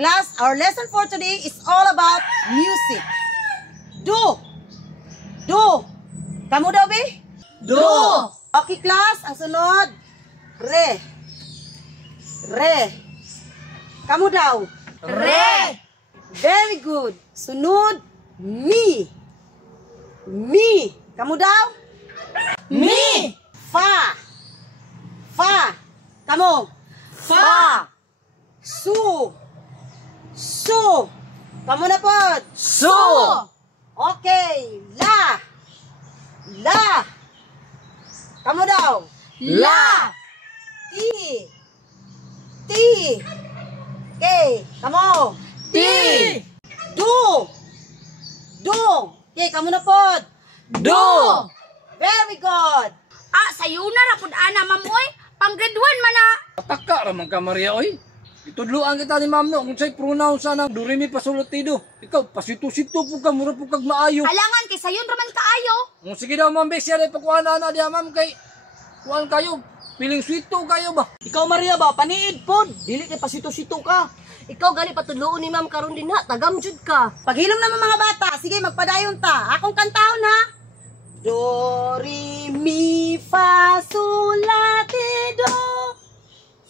Class, our lesson for today is all about music. Do. Kamu daw, be? Do. Okay, class. Ang sunod. Re. Kamu daw? Re. Very good. Sunod. Mi. Kamu daw? Mi. Fa. Kamu? Fa. Su. Kamu na po? Su. Okay. La. Kamu daw? La. Ti. Okay. Kamu? Ti. Do. Okay, kamu na po? Do. Very good. Sayo na rapod ana mamoy. Pang grade 1 man na. Pataka ramang ka, Maria, oy. Itudluan kita ni ma'am, no? Kung sa'y pronounce na do, re, mi, pasulatido. Ikaw, pasito-sito po ka, mura po kag maayo. Alangan kay sayon raman kaayo. Sige daw, ma'am, besya, rin, pakuha na diya, ma'am, kay, kuhaan kayo. Piling sweeto kayo ba? Ikaw Maria ba, paniid pod. Dili kay pasito-sito ka. Ikaw gali patudloon ni ma'am karon din ha, tagamjud ka. Paghilom naman mga bata. Sige, magpadayon ta. Akong kantahon ha. Do, re, mi, fa, sol, la, ti, do.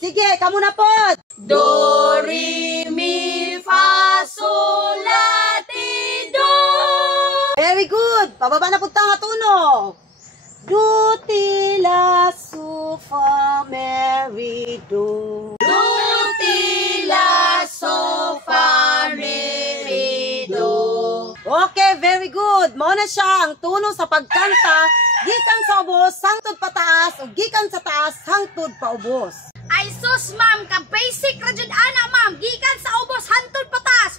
Sige, kamu na po. Do, re, mi, fa, sol, la, ti, do. Very good. Pababa na po nga tunog. Do, ti, la, so, fa, mi, do. Do, ti, la, so, fa, mi, do. Okay, very good. Mao na siya ang tunog sa pagkanta. Gikan sa ubos, hangtod pataas, o gikan sa taas, hangtod pa ubos. Ay sus ma'am, ka basic ra jud ana ma'am. Gikan sa ubos hantod pataas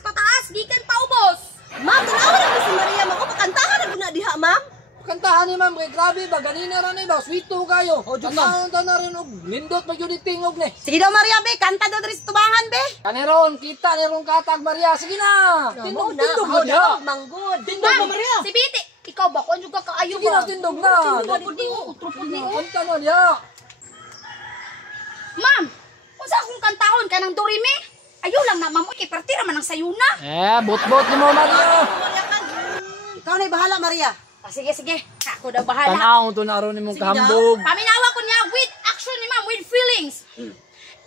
gikan pa ubos. Ma'am, tanawa na si Maria, mako pakantahan na guna diha, ma'am. Kantahan ni ma'am, kay grabe ba, ganina rin ba, sweeto kayo. O, kantahan na rin, lindot pa yun itingog ni. Sige daw, Maria, be. Kanta daw diri sa tubangan, be. Kaniron, kita, nirong katag, Maria. Sige na. Tindog mo diya. Manggod. Tindog mo, Maria. Si Biti, ikaw ba kon jud ka kaayo Sige na, ba? tindog na. Trupod ni. Kanta na diya. Ma'am, unsa akong kantahon kanang do re mi? Ayo lang na ma'am, kay parte ra man ang sayuna. Bot-bot ni mo, Maria. Ikaw na'y bahala, Maria. Sige. Ako daw bahala. Tanaw to na ron ni mong kahambog. Paminawa ko niya with action ni ma'am, with feelings.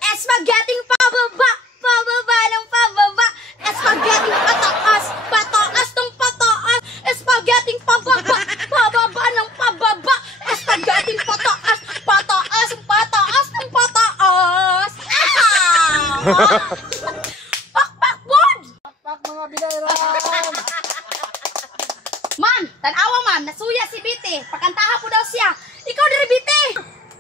Spaghetti pababa ng pababa. Spaghetti pataas ng pataas. Spaghetti pababa ng pababa. Spaghetti pataas ng pataas. Pakpak bod! Pak mga binayran. Ma'am, tanawa ma'am, nasuya si Biti. Pakantaha po daw siya. Ikaw diri Biti.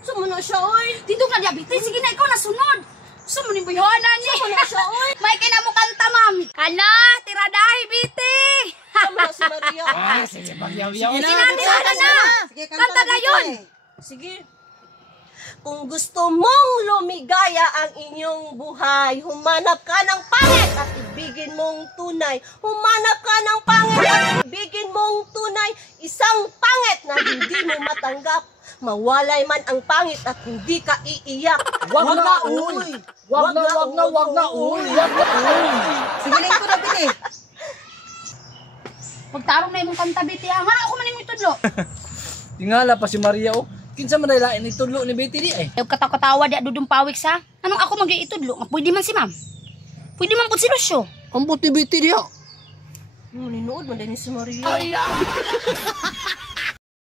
Sumuno siya, oy. Dito nga diya Biti, sige na ikaw nasunod. Sumo ni buyohanan ni. Sumuno siya, oy. May kinamo kanta ma'am. Hala, tiradahi Biti. Sumuno si Maria. Sige, pagyaw-yaw. Sige na, tirada na. Sige, Kanta na yun. Sige. Kung gusto mong lumigaya ang inyong buhay, humanap ka ng pangit at ibigin mong tunay. Humanap ka ng pangit at ibigin mong tunay. Isang pangit na hindi mo matanggap. Mawalay man ang pangit at hindi ka iiyak. Wag na, uy. Wag na, uy. Sige lang ko na, be. Pagtarong na imong kanta Biti. Nga ako man imong tudlo. Tingala pa si Maria, oh. Kinsa man dahil itudlo ni Betty di, eh. Ayaw katawa diya dudong pawik sa. Anong ako mag-iitudlo? Pwede man si ma'am. Pwede man po si Lucio. Ang buti Betty diya. Ninood man din si Maria.